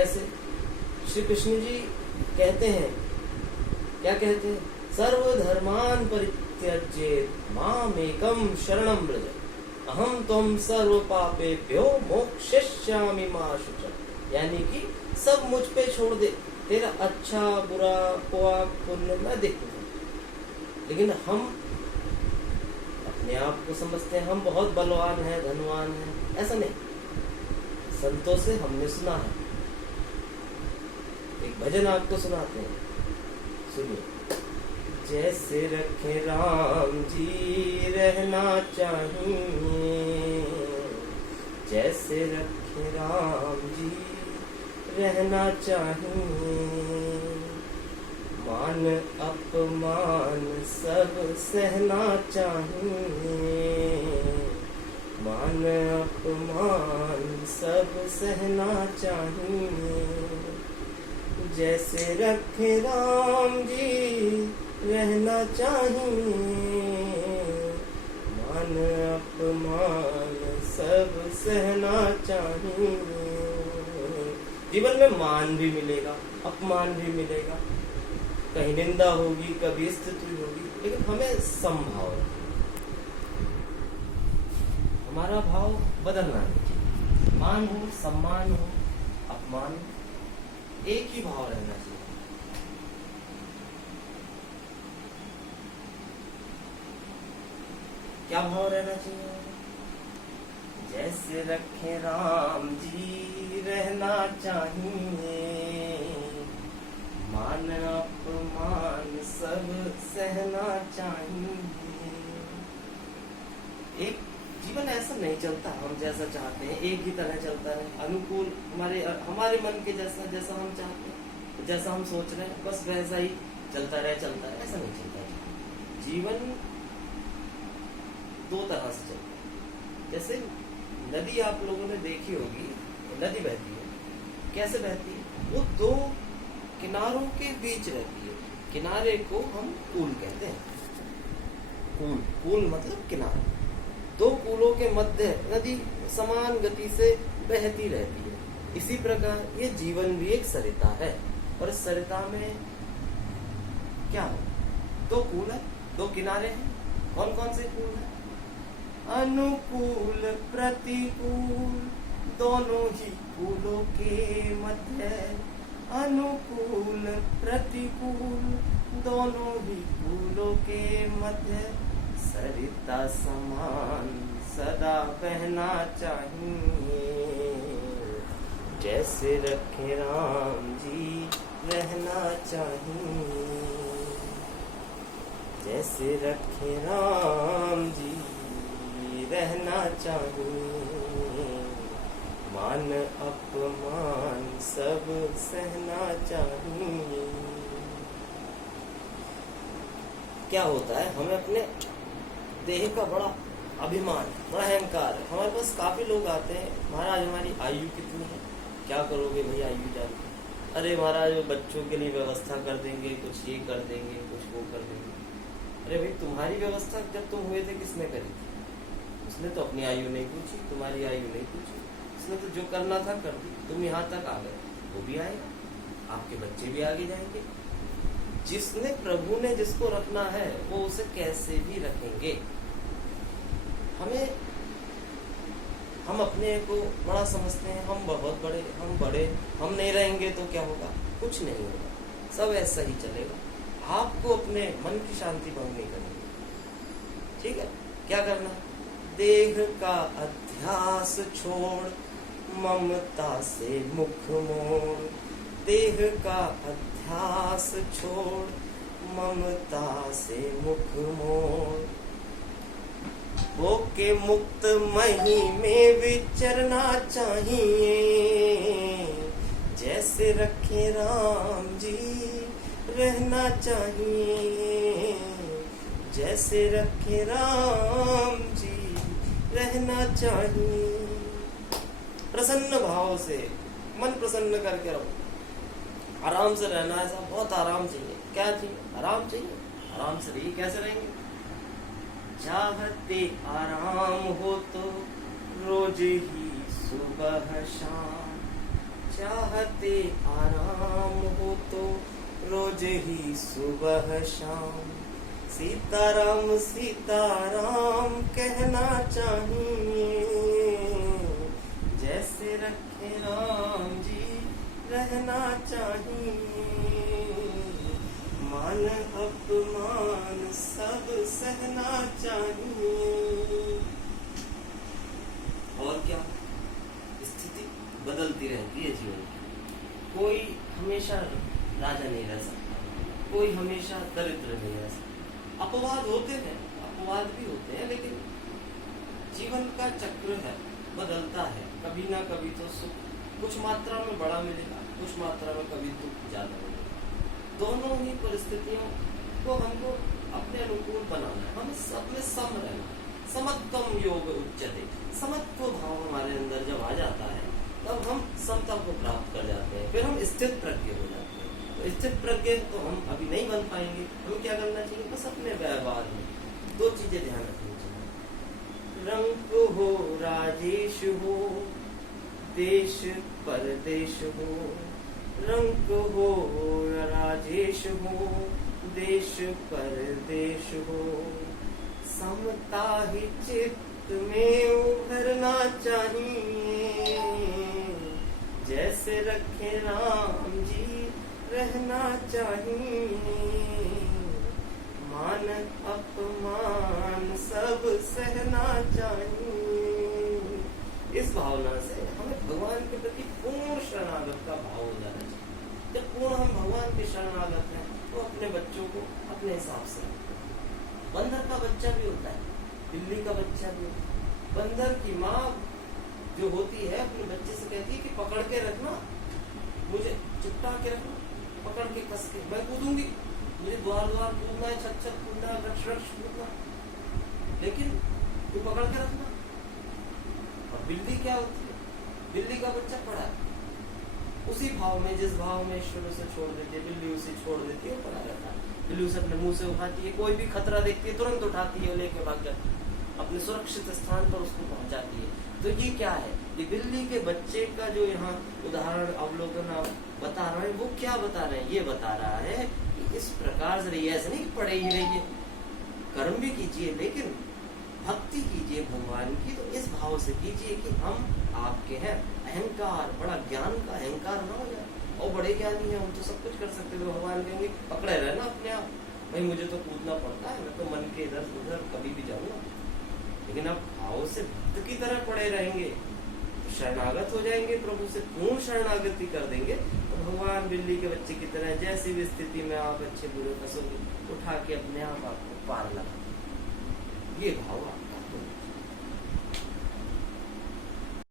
ऐसे श्री कृष्ण जी कहते हैं, क्या कहते हैं? सर्वधर्मान् परित्यज्य मामेकं शरणं व्रज अहम त्वं सर्व पापेभ्यो मोक्षयिष्यामि मा शुचः। यानी कि सब मुझ पे छोड़ दे, तेरा अच्छा बुरा पाप पुण्य मैं देखूंगा। लेकिन हम अपने आप को समझते हैं हम बहुत बलवान हैं, धनवान हैं। ऐसा नहीं। संतों से हमने सुना है, एक भजन आपको सुनाते हैं, सुनिए। जैसे रखे राम जी रहना चाहिए, जैसे रखे राम जी रहना चाहिए, मान अपमान सब सहना चाहिए, मान अपमान सब सहना चाहिए। जैसे रखे राम जी रहना चाहिए, मान अपमान सब सहना चाहिए। जीवन में मान भी मिलेगा, अपमान भी मिलेगा, कहीं निंदा होगी, कभी स्तुति होगी, लेकिन हमें समभाव, हमारा भाव बदलना नहीं। मान हो, सम्मान हो, अपमान, एक ही भाव रहना चाहिए। क्या भाव रहना चाहिए? जैसे रखे राम जी रहना चाहिए, मान अपमान सब सहना चाहिए। एक जीवन ऐसा नहीं चलता हम जैसा चाहते हैं, एक ही तरह चलता है, अनुकूल हमारे मन के जैसा हम चाहते हैं, जैसा हम सोच रहे हैं, बस वैसा ही चलता रहे, ऐसा नहीं चलता। जीवन दो तरह से चलता है। जैसे नदी आप लोगों ने देखी होगी, नदी बहती है, कैसे बहती है? वो दो किनारों के बीच रहती है। किनारे को हम कूल कहते हैं। कूल मतलब किनारा। दो कूलों के मध्य नदी समान गति से बहती रहती है। इसी प्रकार ये जीवन भी एक सरिता है, और इस सरिता में क्या है? दो कूल है, दो किनारे हैं। कौन कौन से कूल है? अनुकूल प्रतिकूल दोनों ही कूलों के मध्य, अनुकूल प्रतिकूल दोनों ही कूलों के मध्य, सरिता समान सदा बहना चाहिए। जैसे रखे राम जी रहना चाहिए, जैसे रखे राम जी रहना चाहिए, मान अपमान सब सहना चाहिए। क्या होता है? हमें अपने देह का बड़ा अभिमान, बड़ा अहंकार है। हमारे पास काफी लोग आते हैं, महाराज हमारी आयु कितनी है, क्या करोगे भैया आयु जान? अरे महाराज बच्चों के लिए व्यवस्था कर देंगे, कुछ ये कर देंगे, कुछ वो कर देंगे। अरे भाई तुम्हारी व्यवस्था जब तुम हुए थे किसने करी थी? उसने तो अपनी आयु नहीं पूछी, तुम्हारी आयु नहीं पूछी, उसने तो जो करना था कर दी। तुम यहाँ तक आ गए, वो भी आएगा, आपके बच्चे भी आगे जाएंगे। जिसने प्रभु ने जिसको रखना है वो उसे कैसे भी रखेंगे। हम अपने को बड़ा समझते हैं, हम बहुत बड़े, हम बड़े, हम नहीं रहेंगे तो क्या होगा? कुछ नहीं होगा, सब ऐसा ही चलेगा। आपको अपने मन की शांति भंग नहीं करनी। ठीक है? क्या करना? देह का अध्यास छोड़, ममता से मुख मोड़। देह का अध्यास छोड़, ममता से मुख मोड़। भोग के मुक्त मही में विचरना चाहिए, जैसे रखे राम जी रहना चाहिए, जैसे रखे राम जी रहना चाहिए। प्रसन्न भाव से मन प्रसन्न करके रहो। आराम से रहना है, ऐसा बहुत आराम चाहिए। क्या चाहिए? आराम चाहिए। आराम से रहिए। कैसे रहेंगे? चाहते आराम हो तो रोज ही सुबह शाम, चाहते आराम हो तो रोज ही सुबह शाम सीताराम सीताराम कहना चाहिए। जैसे रखे राम जी रहना चाहिए। मान अपमान सब सहना चाहिए। और क्या, स्थिति बदलती रहती है जीवन की। कोई हमेशा राजा नहीं रह सकता, कोई हमेशा दरिद्र नहीं रह सकता। अपवाद होते हैं, अपवाद भी होते हैं, लेकिन जीवन का चक्र है, बदलता है। कभी ना कभी तो सुख कुछ मात्रा में बड़ा मिलेगा, कुछ मात्रा में कभी दुख ज्यादा मिलेगा। दोनों ही परिस्थितियों को हमको अपने अनुकूल बनाना है। हमें सब में सम रहना है। समत्वम योग उच्यते। समत्व भाव हमारे अंदर जब आ जाता है तब हम समता को प्राप्त कर जाते हैं, फिर हम स्थित प्रज्ञ हो जाते हैं। तो स्थित प्रज्ञ तो हम अभी नहीं बन पाएंगे। हमें क्या करना चाहिए, बस अपने व्यवहार में दो चीजें ध्यान रखनी चाहिए। रंग हो राजेश हो, देश परदेश हो। रंग हो राजेश हो, देश परदेश हो। समता ही चित्त में उभरना चाहिए। जैसे रखे राम जी रहना चाहिए। मान अपमान सब सहना चाहिए। इस भावना से हमें भगवान के प्रति पूर्ण शरणागत का भाव हो जाना चाहिए। जब पूर्ण हम भगवान के शरणागत हैं तो अपने बच्चों को अपने हिसाब से रखते हैं। बंदर का बच्चा भी होता है, बिल्ली का बच्चा भी होता है। बंदर की माँ जो होती है अपने बच्चे से कहती है कि पकड़ के रखना, मुझे चिपटा के रखना, पकड़ के कस के, मैं कूदूंगी, मुझे द्वार द्वार कूदना है, छत छत कूदना है, वृक्ष वृक्ष कूदना, लेकिन तू पकड़ के रखना। और बिल्ली क्या होती है, बिल्ली का बच्चा पड़ा है, उसी भाव में, जिस भाव में ईश्वर उसे छोड़ देती है, बिल्ली उसे छोड़ देती है, वो पड़ा रहता है। बिल्ली उसे अपने मुंह से उठाती है, कोई भी खतरा देखती है तुरंत उठाती है, लेके भाग जाती है, अपने सुरक्षित स्थान पर उसको पहुंचाती है। तो ये क्या है, ये बिल्ली के बच्चे का जो यहाँ उदाहरण अवलोकन आप बता रहे हैं, वो क्या बता रहे हैं, ये बता रहा है कि इस प्रकार से रहिए। ऐसे नहीं कि पढ़े ही रहिए, कर्म भी कीजिए, लेकिन भक्ति कीजिए भगवान की तो इस भाव से कीजिए कि हम आपके हैं। अहंकार, बड़ा ज्ञान का अहंकार ना हो जाए, और बड़े ज्ञानी है, हम तो सब कुछ कर सकते हैं। तो भगवान कहेंगे पकड़े रहना अपने आप, भाई मुझे तो कूदना पड़ता है, मैं तो मन के इधर उधर कभी भी जाऊंगा। लेकिन आप भाव से भक्त की तरह पड़े रहेंगे, शरणागत हो जाएंगे, प्रभु से पूर्ण शरणागति कर देंगे, तो भगवान बिल्ली के बच्चे की तरह जैसी भी स्थिति में आप अच्छे बुरे फंसोगे, उठा के अपने आप आपको पार लगा, ये भाव